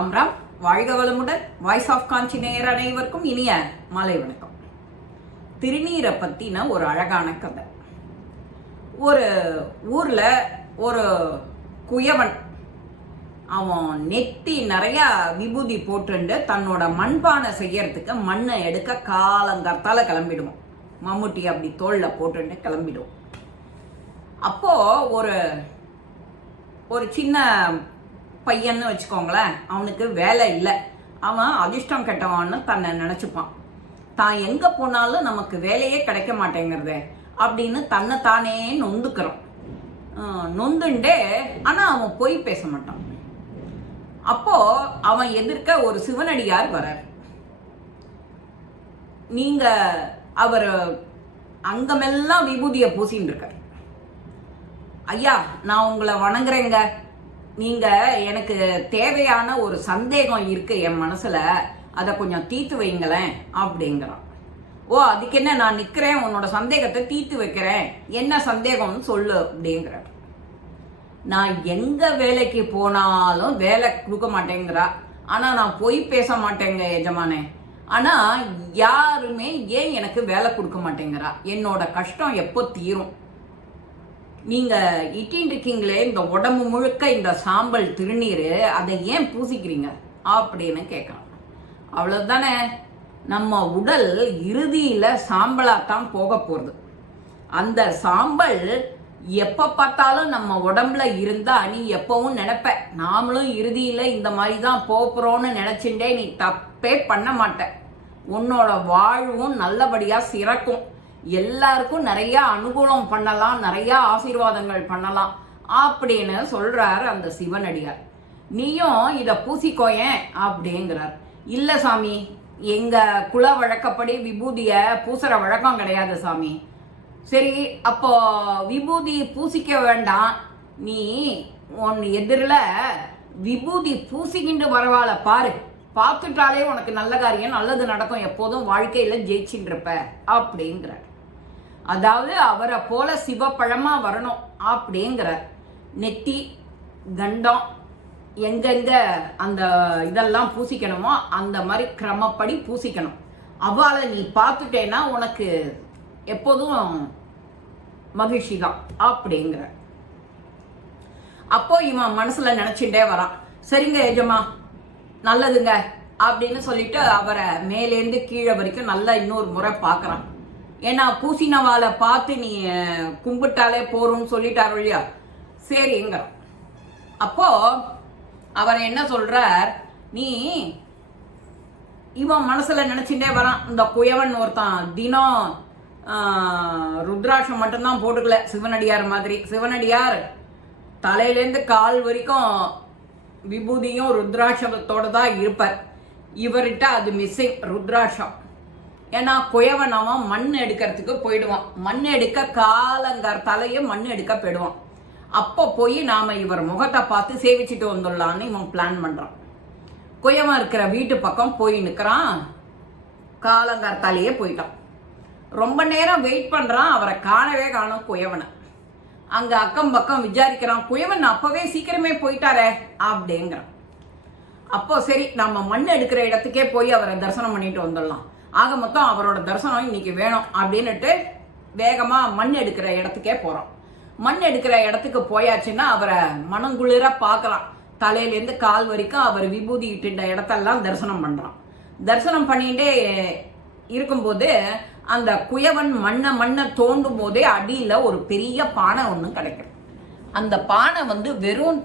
ராம் ராம். வாழ்க வளமுடன். Voice of காஞ்சி நேயர் அனைவருக்கும் இனிய மாலை வணக்கம். திருநீரை பத்தின ஒரு அழகான கதை. ஒரு ஊர்ல ஒரு குயவன் அவன் நெத்தி நிறையா விபூதி போட்டுண்டு தன்னோட மண்பானை செய்யறதுக்கு மண்ணை எடுக்க காலங்கர்த்தால கிளம்பிடுவான். மம்முட்டி அப்படி தோல்ல போட்டு கிளம்பிடுவோம் அப்போ ஒரு ஒரு சின்ன பையன்னு வச்சுக்கோங்களேன் அவனுக்கு வேலை இல்லை. அவன் அதிர்ஷ்டம் கெட்டவான்னு தன்னை நினச்சிப்பான். தான் எங்கே போனாலும் நமக்கு வேலையே கிடைக்க மாட்டேங்கிறதே அப்படின்னு தன்னை தானே நொந்துக்கிறோம். நொந்துண்டே ஆனால் அவன் போய் பேச மாட்டான். அப்போ அவன் எதிர்க்க ஒரு சிவனடியார் வரார். நீங்க அவர் அங்கமெல்லாம் விபூதியை பூசின்னு இருக்கார். ஐயா நான் உங்களை வணங்குறேங்க. நீங்க எனக்கு தேவையான ஒரு சந்தேகம் இருக்கு என் மனசுல அதை கொஞ்சம் தீர்த்து வைங்களேன் அப்படிங்கிறான். ஓ அதுக்கு என்ன நான் நிக்கிறேன் உன்னோட சந்தேகத்தை தீர்த்து வைக்கிறேன் என்ன சந்தேகம்னு சொல்லு அப்படிங்கிற நான் எங்க வேலைக்கு போனாலும் வேலை கொடுக்க மாட்டேங்கிறா. ஆனா நான் பொய் பேச மாட்டேங்க எஜமானே. ஆனா யாருமே ஏன் எனக்கு வேலை கொடுக்க மாட்டேங்கிறா? என்னோட கஷ்டம் எப்போ தீரும்? நீங்கள் இட்டின் இருக்கீங்களே இந்த உடம்பு முழுக்க இந்த சாம்பல் திருநீர் அதை ஏன் பூசிக்கிறீங்க? அப்படின்னு கேட்கலாம். அவ்வளோதானே நம்ம உடல் இறுதியில் சாம்பலாக தான் போக போகிறது அந்த சாம்பல் எப்போ பார்த்தாலும் நம்ம உடம்புல இருந்தால் நீ எப்பவும் நினைப்ப நாமளும் இறுதியில் இந்த மாதிரி தான் போகிறோன்னு நினைச்சுட்டே நீ தப்பே பண்ண மாட்ட. உன்னோட வாழ்வும் நல்லபடியாக சிறக்கும். எல்லாருக்கும் நிறைய அனுகூலம் பண்ணலாம் நிறைய ஆசீர்வாதங்கள் பண்ணலாம் அப்படின்னு சொல்றாரு அந்த சிவனடியார். நீயும் இத பூசிக்கோயேன் அப்படிங்கிறார். இல்ல சாமி எங்க குல வழக்கப்படி விபூதிய பூசுற வழக்கம் கிடையாது சாமி. சரி அப்போ விபூதி பூசிக்க வேண்டாம். நீ உன் எதிரில் விபூதி பூசிக்கிண்டு பரவாயில்ல பாரு. பார்த்துட்டாலே உனக்கு நல்ல காரியம் நல்லது நடக்கும். எப்போதும் வாழ்க்கையில ஜெயிச்சுட்டு இருப்ப அப்படிங்கிறார். அதாவது அவரை போல சிவப்பழமா வரணும் அப்படிங்கிற நெத்தி கண்டம் எங்கெங்க அந்த இதெல்லாம் பூசிக்கணுமோ அந்த மாதிரி கிரமப்படி பூசிக்கணும். அவளை நீ பார்த்துட்டேன்னா உனக்கு எப்போதும் மகிழ்ச்சி தான் அப்படிங்கிற. அப்போ இவன் மனசுல நினைச்சுட்டே வரான். சரிங்க எஜமா நல்லதுங்க அப்படின்னு சொல்லிட்டு அவரை மேலேருந்து கீழே வரைக்கும் நல்லா இன்னொரு முறை பார்க்கறான். ஏன்னா பூசினவாளை பார்த்து நீ கும்பிட்டாலே போறோம்னு சொல்லிட்டாரு இல்லையா? சரிங்க அப்போ அவர் என்ன சொல்றார்? நீ இவன் மனசுல நினைச்சுட்டே வரான். இந்த குயவன் ஒருத்தன் தினம் ருத்ராட்சம் மட்டும்தான் போட்டுக்கல. சிவனடியார் மாதிரி. சிவனடியார் தலையிலேருந்து கால் வரைக்கும் விபூதியும் ருத்ராட்சத்தோட தான் இருப்பார். இவர்கிட்ட அது மிஸ்ஸிங் ருத்ராட்சம். ஏன்னா குயவன் அவன் மண் எடுக்கிறதுக்கு போயிடுவான். மண் எடுக்க காலங்கார் தலையை மண் எடுக்க போயிடுவான். அப்போ போய் நாம இவர் முகத்தை பார்த்து சேவிச்சுட்டு வந்துடலான்னு இவன் பிளான் பண்ணுறான் குயவன் இருக்கிற வீட்டு பக்கம் போய் நிற்கிறான் காலங்கார் தலையே போயிட்டான். ரொம்ப நேரம் வெயிட் பண்ணுறான் அவரை காணவே காணும் குயவனை. அங்க அக்கம் பக்கம் விசாரிக்கிறான். குயவன் அப்பவே சீக்கிரமே போயிட்டாரே அப்படிங்கிறான். அப்போ சரி நம்ம மண் எடுக்கிற இடத்துக்கே போய் அவரை தரிசனம் பண்ணிட்டு வந்துடலாம். ஆக மொத்தம் அவரோட தரிசனம் இன்னைக்கு வேணும் அப்படின்னுட்டு வேகமாக மண் எடுக்கிற இடத்துக்கே போகிறோம் மண் எடுக்கிற இடத்துக்கு போயாச்சுன்னா அவரை மனங்குளிர பார்க்கலாம். தலையிலேருந்து கால் வரைக்கும் அவர் விபூதி இட்டுண்ட இடத்தெல்லாம் தரிசனம் பண்ணுறான் தரிசனம் பண்ணிகிட்டே இருக்கும்போது அந்த குயவன் மண்ணை மண்ணை தோண்டும் போதே அடியில் ஒரு பெரிய பானை ஒன்று கிடைக்கும். அந்த பானை வந்து வெறும்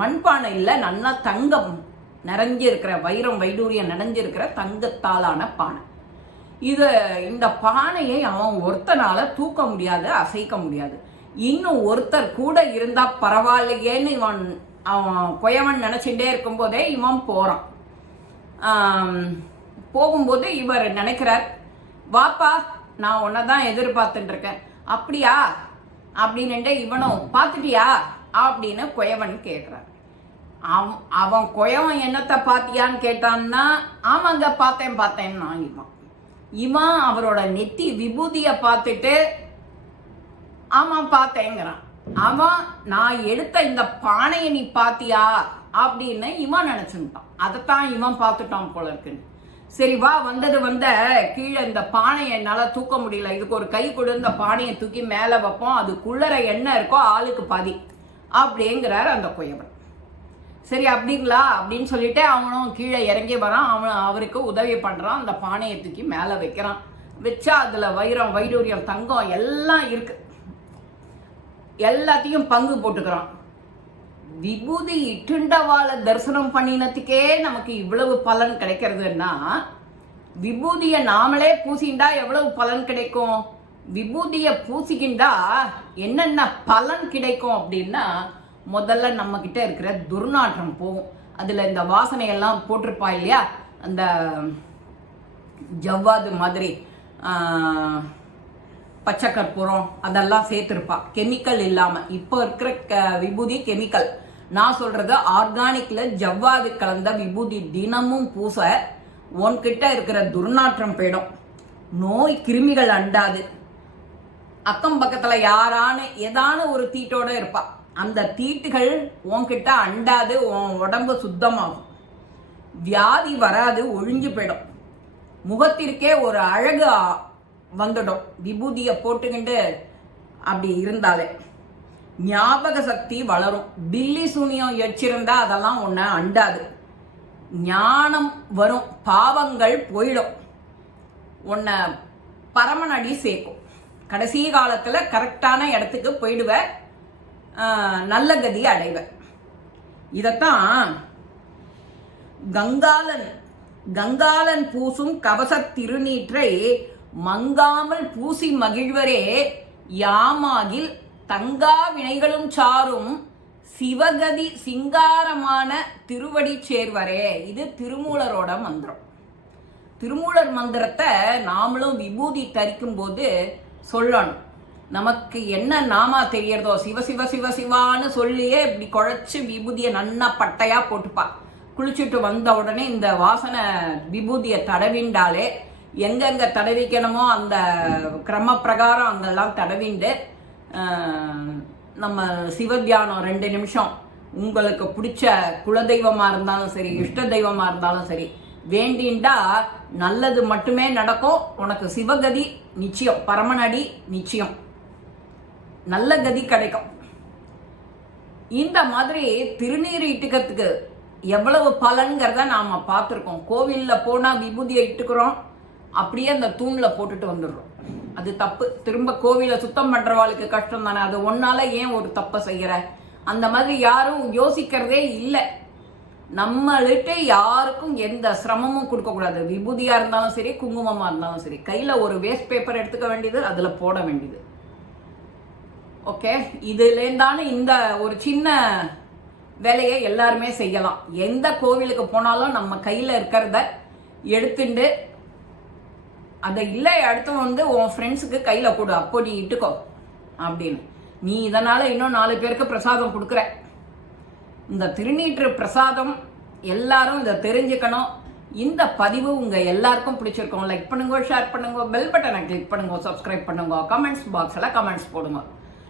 மண்பானை இல்லை நல்லா தங்கம் நிறைஞ்சிருக்கிற வைரம் வைடூரியம் நிறைஞ்சிருக்கிற தங்கத்தாலான பானை. இது இந்த பானையை அவன் ஒருத்தனால தூக்க முடியாது அசைக்க முடியாது. இன்னும் ஒருத்தர் கூட இருந்தா பரவாயில்லையேன்னு இவன் அவன் குயவன் நினைச்சுட்டே இருக்கும்போதே இவன் போறான். போகும்போது இவர் நினைக்கிறார் வாப்பா நான் உன்னை தான் எதிர்பார்த்துட்டு இருக்கேன் அப்படியா? அப்படின்னுட்டு இவனும் பார்த்துட்டியா? அப்படின்னு குயவன் கேட்குறார் அவன் அவன் குயவன் என்னத்தை பார்த்தியான்னு கேட்டான்னா ஆமாங்க பார்த்தேன் பார்த்தேன்னா இவன். இவன் அவரோட நெத்தி விபூதியை பார்த்துட்டு ஆமாம் பார்த்தேங்கிறான். அவன் நான் எடுத்த இந்த பானையை நீ பார்த்தியா அப்படின்னு இவன் நினைச்சுட்டான் அதைத்தான் இவன் பார்த்துட்டான் போல இருக்குன்னு. சரி வா வந்தது வந்த கீழே இந்த பானையை என்னால் தூக்க முடியல. இதுக்கு ஒரு கை கொடு இந்த பானையை தூக்கி மேல வைப்போம். அதுக்குள்ளற என்ன இருக்கோ ஆளுக்கு பாதி அப்படிங்கிறார் அந்த குயவன். சரி அப்படிங்களா? அப்படின்னு சொல்லிட்டு அவனும் கீழே இறங்கி வரான். அவன் அவருக்கு உதவி பண்ணுறான் அந்த பானையை தூக்கி மேலே வைக்கிறான். வச்சா அதில் வைரம் வைடூரியம் தங்கம் எல்லாம் இருக்கு. எல்லாத்தையும் பங்கு போட்டுக்கிறான். விபூதி இட்டுண்டவாள தரிசனம் பண்ணினத்துக்கே நமக்கு இவ்வளவு பலன் கிடைக்கிறதுன்னா விபூதியை நாமளே பூசிண்டா எவ்வளவு பலன் கிடைக்கும்? விபூதியை பூசிக்கிண்டா என்னென்ன பலன் கிடைக்கும் அப்படின்னா முதல்ல நம்ம கிட்ட இருக்கிற துர்நாற்றம் போகும். அதுல இந்த வாசனையெல்லாம் போட்டிருப்பா இல்லையா? அந்த ஜவ்வாது மாதிரி பச்சை கற்பூரம் அதெல்லாம் சேர்த்துருப்பா. கெமிக்கல் இல்லாம. இப்போ இருக்கிற க- விபூதி கெமிக்கல். நான் சொல்றது ஆர்கானிக்ல ஜவ்வாது கலந்த விபூதி தினமும் பூச உன்கிட்ட இருக்கிற துர்நாற்றம் போயிடும். நோய் கிருமிகள் அண்டாது. அக்கம் பக்கத்துல யாரான ஏதான ஒரு தீட்டோட இருப்பா. அந்த தீட்டுகள் உன்கிட்ட அண்டாது உன் உடம்பு சுத்தமாகும். வியாதி வராது ஒழிஞ்சு போயிடும். முகத்திற்கே ஒரு அழகு வந்துடும். விபூதியை போட்டுக்கிண்டு அப்படி இருந்தாலே. ஞாபக சக்தி வளரும். பில்லி சூனியம் எச்சிருந்தா அதெல்லாம் ஒன்று அண்டாது. ஞானம் வரும். பாவங்கள் போயிடும். உன்னை பரமனடி சேர்க்கும். கடைசி காலத்தில் கரெக்டான இடத்துக்கு போயிடுவேன் நல்ல கதி அடைவர் இதைத்தான் கங்காலன் கங்காலன் பூசும் கவச திருநீற்றை மங்காமல் பூசி மகிழ்வரே யாமாகில் தங்கா வினைகளும் சாரும் சிவகதி சிங்காரமான திருவடி சேர்வரே. இது திருமூலரோட மந்திரம். திருமூலர் மந்திரத்தை நாமளும் விபூதி தரிக்கும் போது சொல்லணும். நமக்கு என்ன நாமா தெரியறதோ சிவ சிவ சிவ சிவான்னு சொல்லியே இப்படி குழைச்சி விபூதியை நன்னா பட்டையா போட்டுப்பா. குளிச்சுட்டு வந்த உடனே இந்த வாசனை விபூதியை தடவிண்டாலே எங்கெங்க தடவிக்கணுமோ அந்த கிரம பிரகாரம் அங்கெல்லாம் தடவிண்டு நம்ம சிவத்தியானம் ரெண்டு நிமிஷம். உங்களுக்கு பிடிச்ச குலதெய்வமா இருந்தாலும் சரி இஷ்ட தெய்வமா இருந்தாலும் சரி வேண்டின்டா நல்லது மட்டுமே நடக்கும். உனக்கு சிவகதி நிச்சயம் பரமனடி நிச்சயம். நல்ல கதி கிடைக்கும். இந்த மாதிரி திருநீர் இட்டுக்கிறதுக்கு எவ்வளவு பலன்கிறத நாம பார்த்துருக்கோம். கோவிலில் போனால் விபூதியை இட்டுக்கிறோம். அப்படியே அந்த தூண்ல போட்டுட்டு வந்துடுறோம். அது தப்பு. திரும்ப கோவிலை சுத்தம் பண்ணுறவாளுக்கு கஷ்டம் தானே. அது ஒன்னால ஏன் ஒரு தப்பை செய்கிற அந்த மாதிரி யாரும் யோசிக்கிறதே இல்லை. நம்மள்கிட்ட யாருக்கும் எந்த சிரமமும் கொடுக்கக்கூடாது. விபூதியாக இருந்தாலும் சரி குங்குமமாக இருந்தாலும் சரி. கையில் ஒரு வேஸ்ட் பேப்பர் எடுத்துக்க வேண்டியது அதில் போட வேண்டியது. ஓகே இதுலேருந்தான இந்த ஒரு சின்ன வேலையை எல்லாருமே செய்யலாம். எந்த கோவிலுக்கு போனாலும் நம்ம கையில் இருக்கிறத எடுத்துட்டு அதை இல்லை அடுத்து வந்து உன் ஃப்ரெண்ட்ஸுக்கு கையில் கொடு அப்போ நீ இட்டுக்கோ அப்படின்னு. நீ இதனால் இன்னும் நாலு பேருக்கு பிரசாதம் கொடுக்குற. இந்த திருநீற்று பிரசாதம் எல்லாரும் இதை தெரிஞ்சுக்கணும். இந்த பதிவு உங்கள் எல்லாருக்கும் பிடிச்சிருக்கோம். லைக் பண்ணுங்க ஷேர் பண்ணுங்க பெல் பட்டனை கிளிக் பண்ணுங்க சப்ஸ்கிரைப் பண்ணுங்க. கமெண்ட்ஸ் பாக்ஸில் கமெண்ட்ஸ் போடுங்க.